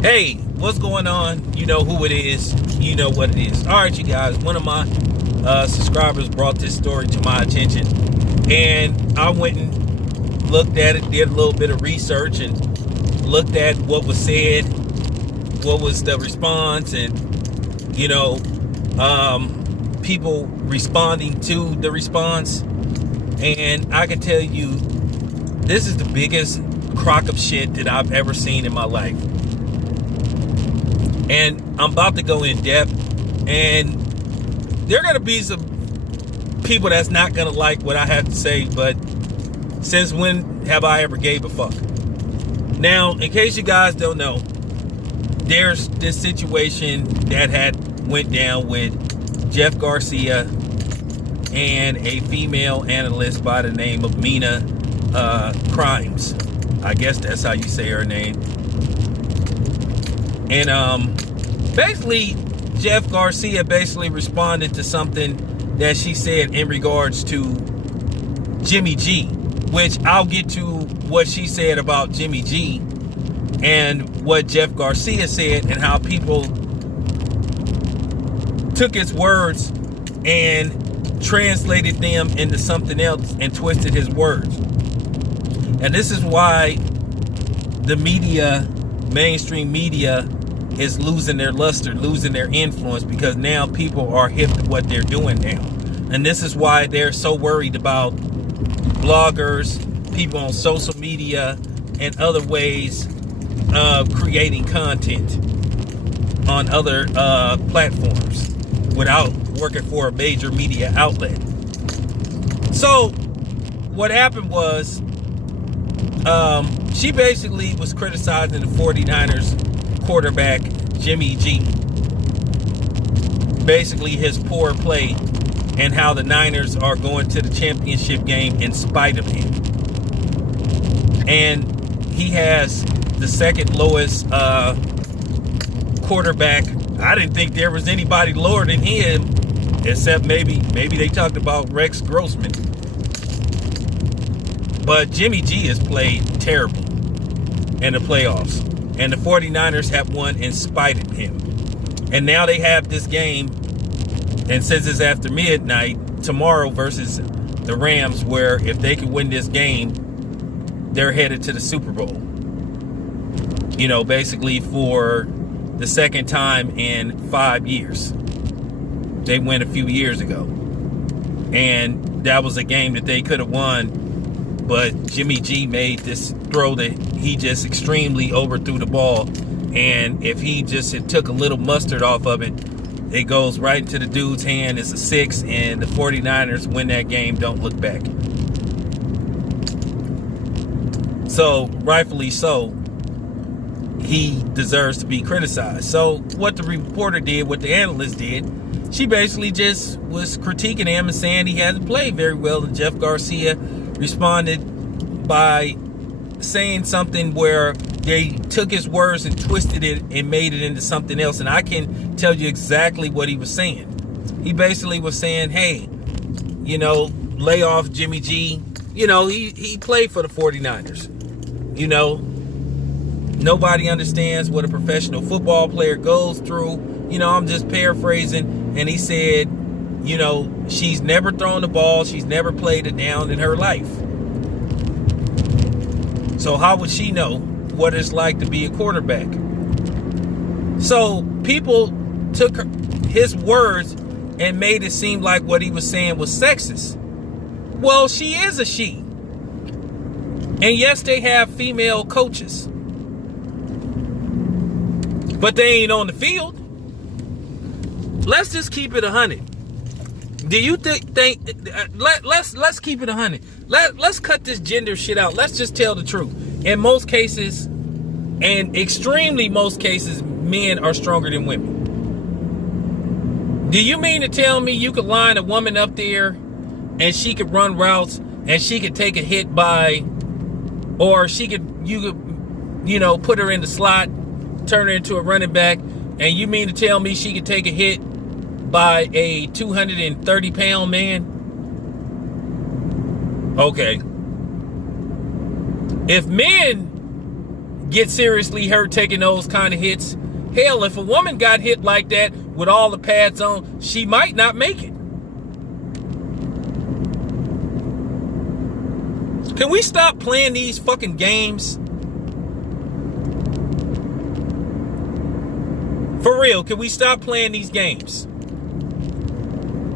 Hey, what's going on? You know who it is. You know what it is. All right, you guys. One of my subscribers brought this story to my attention, and I went and looked at it, did a little bit of research, and looked at what was said, what was the response, and people responding to the response. And I can tell you, this is the biggest crock of shit that I've ever seen in my life. And I'm about to go in depth, and there are going to be some people that's not going to like what I have to say, but since when have I ever gave a fuck? Now, in case you guys don't know, there's this situation that had went down with Jeff Garcia and a female analyst by the name of Mina Crimes. I guess that's how you say her name. And basically, Jeff Garcia basically responded to something that she said in regards to Jimmy G, which I'll get to what she said about Jimmy G and what Jeff Garcia said, and how people took his words and translated them into something else and twisted his words. And this is why the media, mainstream media, is losing their luster, losing their influence, because now people are hip to what they're doing now. And this is why they're so worried about bloggers, people on social media, and other ways of creating content on other platforms without working for a major media outlet. So what happened was, she basically was criticizing the 49ers quarterback Jimmy G, basically his poor play, and how the Niners are going to the championship game in spite of him. And he has the second lowest quarterback. I didn't think there was anybody lower than him, except maybe they talked about Rex Grossman. But Jimmy G has played terrible in the playoffs, and the 49ers have won in spite of him. And now they have this game, and since it's after midnight, tomorrow versus the Rams, where if they can win this game, they're headed to the Super Bowl. Basically for the second time in 5 years. They went a few years ago, and that was a game that they could have won, but Jimmy G made this throw that he just extremely overthrew the ball, and if he just took a little mustard off of it, it goes right into the dude's hand. It's a 6, and the 49ers win that game. Don't look back. So rightfully so, he deserves to be criticized. So what the reporter did, what the analyst did, she basically just was critiquing him and saying he hasn't played very well. And Jeff Garcia responded by saying something where they took his words and twisted it and made it into something else. And I can tell you exactly what he was saying. He basically was saying, hey, lay off Jimmy G. He played for the 49ers. Nobody understands what a professional football player goes through. I'm just paraphrasing. And he said, she's never thrown the ball. She's never played it down in her life. So how would she know what it's like to be a quarterback? So people took his words and made it seem like what he was saying was sexist. Well, she is a she. And yes, they have female coaches, but they ain't on the field. Let's just keep it 100. Do you think let's keep it 100. Let's cut this gender shit out. Let's just tell the truth. In most cases, and extremely most cases, men are stronger than women. Do you mean to tell me you could line a woman up there and she could run routes and she could take a hit by, or you could put her in the slot, turn her into a running back, and you mean to tell me she could take a hit by a 230-pound man? Okay. If men get seriously hurt taking those kind of hits. Hell, if a woman got hit like that with all the pads on, she might not make it. Can we stop playing these fucking games? For real, can we stop playing these games?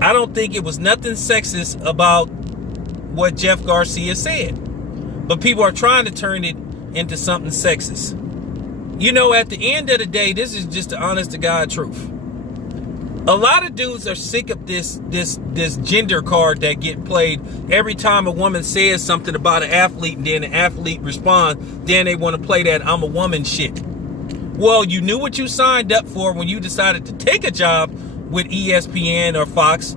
I don't think it was nothing sexist about what Jeff Garcia said. But people are trying to turn it into something sexist. You know, at the end of the day, this is just the honest to God truth. A lot of dudes are sick of this gender card that get played every time a woman says something about an athlete and then the athlete responds, then they want to play that I'm a woman shit. Well, you knew what you signed up for when you decided to take a job with ESPN or Fox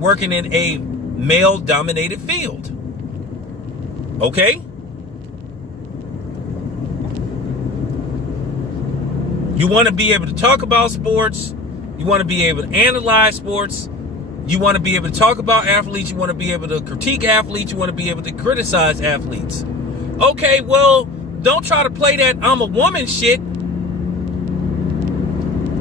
working in a male-dominated field. Okay? You want to be able to talk about sports. You want to be able to analyze sports. You want to be able to talk about athletes. You want to be able to critique athletes. You want to be able to criticize athletes. Okay, well, don't try to play that I'm a woman shit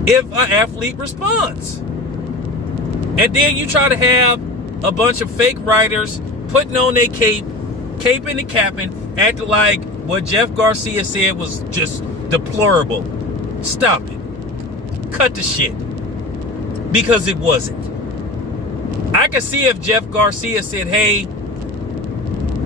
if an athlete responds. And then you try to have a bunch of fake writers putting on their caping and capping, acting like what Jeff Garcia said was just deplorable. Stop it. Cut the shit. Because it wasn't. I could see if Jeff Garcia said, hey,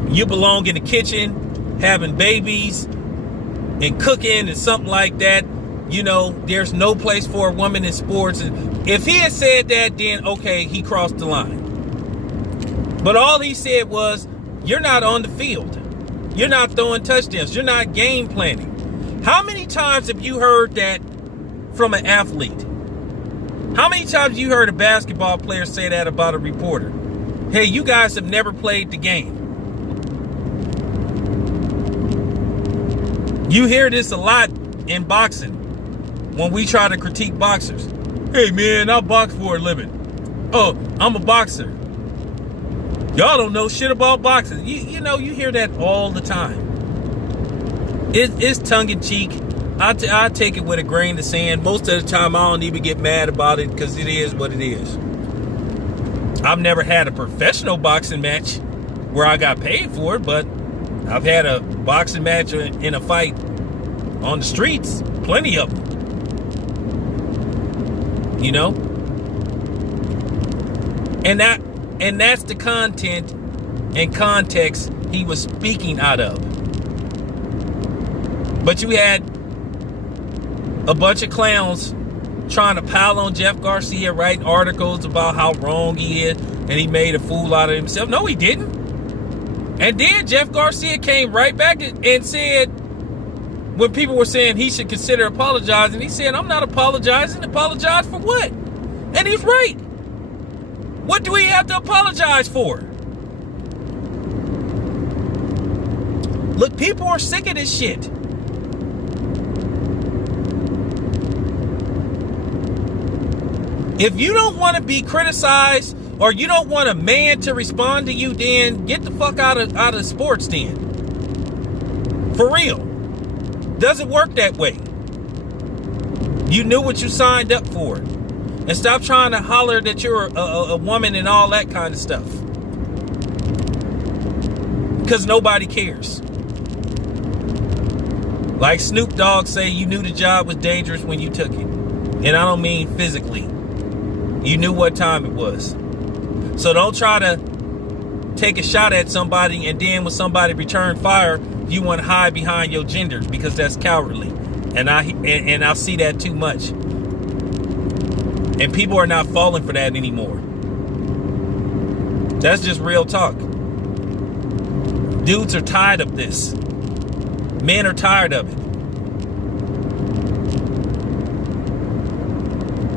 you belong in the kitchen, having babies and cooking and something like that. You know, there's no place for a woman in sports. And if he had said that, then okay, he crossed the line. But all he said was, you're not on the field. You're not throwing touchdowns. You're not game planning. How many times have you heard that from an athlete? How many times have you heard a basketball player say that about a reporter? Hey, you guys have never played the game. You hear this a lot in boxing when we try to critique boxers. Hey man, I box for a living. Oh, I'm a boxer. Y'all don't know shit about boxing. You know, you hear that all the time. It's tongue-in-cheek. I take it with a grain of sand. Most of the time, I don't even get mad about it because it is what it is. I've never had a professional boxing match where I got paid for it, but I've had a boxing match in a fight on the streets. Plenty of them. You know? And that's the content and context he was speaking out of. But you had a bunch of clowns trying to pile on Jeff Garcia, writing articles about how wrong he is, and he made a fool out of himself. No, he didn't. And then Jeff Garcia came right back and said, when people were saying he should consider apologizing, he said, I'm not apologizing. Apologize for what? And he's right. What do we have to apologize for? Look, people are sick of this shit. If you don't want to be criticized or you don't want a man to respond to you, then get the fuck out of sports then. For real. Doesn't work that way. You knew what you signed up for. And stop trying to holler that you're a woman and all that kind of stuff. Because nobody cares. Like Snoop Dogg say, you knew the job was dangerous when you took it. And I don't mean physically. You knew what time it was. So don't try to take a shot at somebody and then when somebody return fire, you want to hide behind your gender because that's cowardly. And I see that too much. And people are not falling for that anymore. That's just real talk. Dudes are tired of this. Men are tired of it.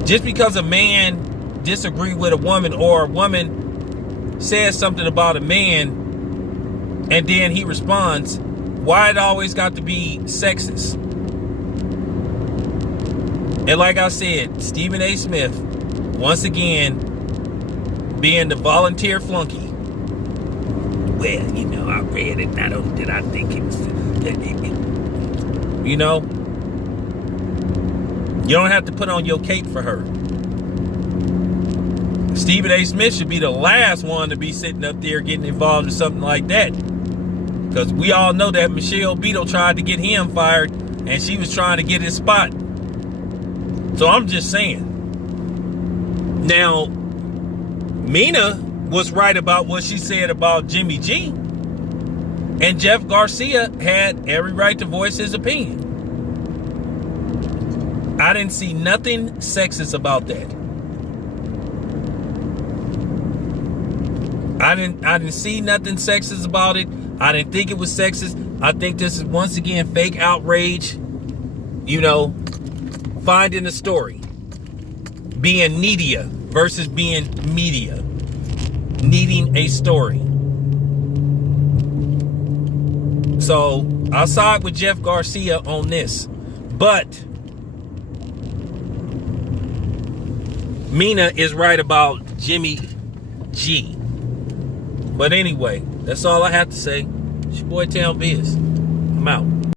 Just because a man disagrees with a woman or a woman says something about a man and then he responds, why it always got to be sexist? And like I said, Stephen A. Smith, once again, being the volunteer flunky. Well, you know, I read it. Did I think it was... You know? You don't have to put on your cape for her. Stephen A. Smith should be the last one to be sitting up there getting involved in something like that. Because we all know that Michelle Beadle tried to get him fired, and she was trying to get his spot. So I'm just saying. Now, Mina was right about what she said about Jimmy G. And Jeff Garcia had every right to voice his opinion. I didn't see nothing sexist about that. I didn't see nothing sexist about it. I didn't think it was sexist. I think this is once again fake outrage. You know, finding a story. Being needia versus being media. Needing a story. So I'll side with Jeff Garcia on this. But Mina is right about Jimmy G. But anyway, that's all I have to say. It's your boy Town Biz. I'm out.